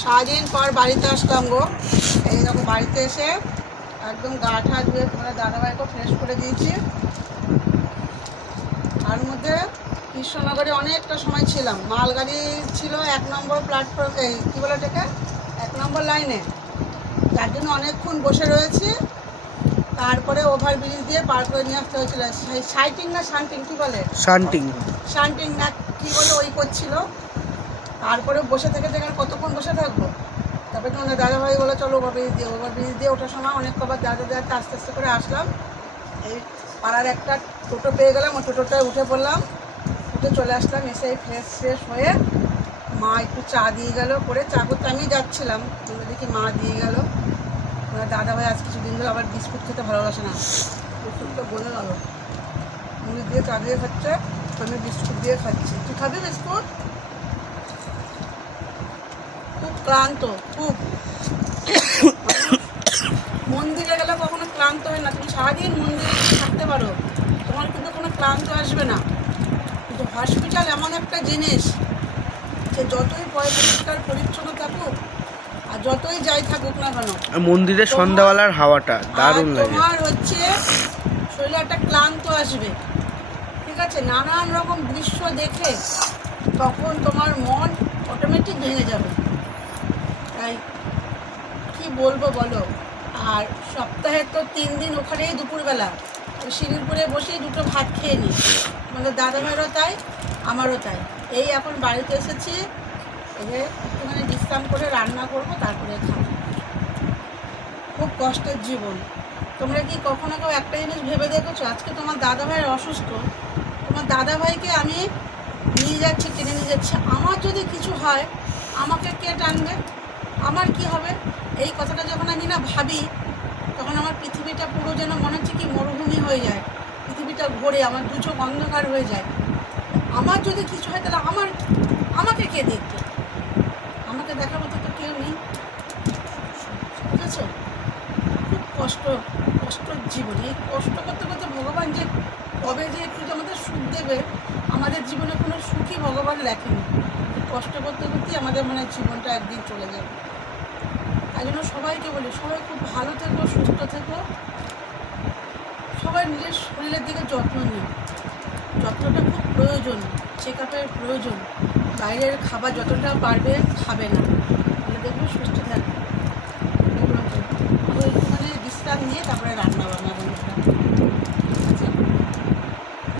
সারাদিন পর বাড়িতে আসলাম গো। এই দেখো বাড়িতে এসে একদম গা ঠা ধুয়ে তোমার দাদাভাইকে ফ্রেশ করে দিয়েছি। তার মধ্যে কৃষ্ণনগরে অনেকটা সময় ছিলাম, মালগাড়ি ছিল 1 নম্বর প্ল্যাটফর্ম, এই কী বলে এটাকে 1 নম্বর লাইনে, যার জন্য অনেকক্ষণ বসে রয়েছি। তারপরে ওভারব্রিজ দিয়ে পার করে নিয়ে আসতে হয়েছিল। সাইটিং না শান্টিং কী বলে, শান্টিং না কী বলে ওই করছিল। তারপরে বসে থেকে আর কতক্ষণ বসে থাকবো। তারপরে তোমাদের দাদাভাই বলে চলো ওভারব্রিজ দিয়ে ওঠার সময় অনেক কবার দাদা আস্তে আস্তে করে আসলাম। এই পাড়ার একটা টোটো পেয়ে গেলাম, ওই টোটোটায় উঠে পড়লাম, উঠে চলে আসলাম। এসে ফ্রেশ হয়ে মা একটু চা দিয়ে গেল, করে চা করতে আমি যাচ্ছিলাম, দেখি মা দিয়ে গেল। দাদাভাই আজ কিছুদিন ধরে আবার বিস্কুট খেতে ভালোবাসে না, বিস্কুটটা বলে গেল, মুড়ি দিয়ে চা দিয়ে খাচ্ছে, আমি বিস্কুট দিয়ে খাচ্ছি। তুই খাবি বিস্কুট? খুব ক্লান্ত, খুব। মন্দিরে গেলে কখনো ক্লান্ত হয় না, তুমি সারাদিন মন্দিরে থাকতে পারো, তোমার কিন্তু কোনো ক্লান্ত আসবে না। কিন্তু হসপিটাল এমন একটা জিনিস যে যতই পরিষ্কার পরিচ্ছন্ন থাকুক আর যতই যাই থাকুক না কেন, মন্দিরের সন্ধ্যাবেলার হাওয়াটা দারুণ লাগে। তোমার হচ্ছে শরীরে একটা ক্লান্ত আসবে, ঠিক আছে? নানান রকম দৃশ্য দেখে তখন তোমার মন অটোমেটিক ভেঙে যাবে। তাই কি বলবো বলো। আর সপ্তাহে তো 3 দিন ওখানেই দুপুরবেলা শিলিগুড়িতে বসেই 2টো ভাত খেয়ে নিই। আমাদের দাদাভাইয়েরও তাই, আমারও তাই। এই এখন বাড়িতে এসেছি, এবার একটুখানি বিশ্রাম করে রান্না করবো, তারপরে খাবো। খুব কষ্টের জীবন। তোমরা কি কখনো কেউ একটা জিনিস ভেবে দেখেছো, আজকে তোমার দাদাভাই অসুস্থ, তোমার দাদাভাইকে আমি নিয়ে যাচ্ছি, টেনে নিয়ে যাচ্ছি, আমার যদি কিছু হয় আমাকে কে টানবে, আমার কি হবে? এই কথাটা যখন আমি না ভাবি, তখন আমার পৃথিবীটা পুরো যেন মনে হচ্ছে কি মরুভূমি হয়ে যায়, পৃথিবীটা ঘোরে, আমার 2 চোখ অন্ধকার হয়ে যায়। আমার যদি কিছু হয় তাহলে আমাকে কে দেখবে? আমাকে দেখার মতো তো কেউ নেই, বুঝেছ? খুব কষ্টর জীবন। এই কষ্ট করতে করতে ভগবান যে কবে যে একটু আমাদের সুখ দেবে, আমাদের জীবনে কোনো সুখই ভগবান লেখেনি। কষ্ট করতে করতেই আমাদের মনে হয় জীবনটা একদিন চলে যাবে। তাই জন্য সবাইকে বলি, সবাই খুব ভালো থেকো, সুস্থ থেকো, সবাই নিজের শরীরের দিকে যত্ন নিন। যত্নটা খুব প্রয়োজন, চেক আপের প্রয়োজন। বাইরের খাবার যতটা পারবে খাবে না, তাহলে দেখবে সুস্থ থাকবে। একটুখানি বিশ্রাম নিয়ে তারপরে রান্না বান্না করতে।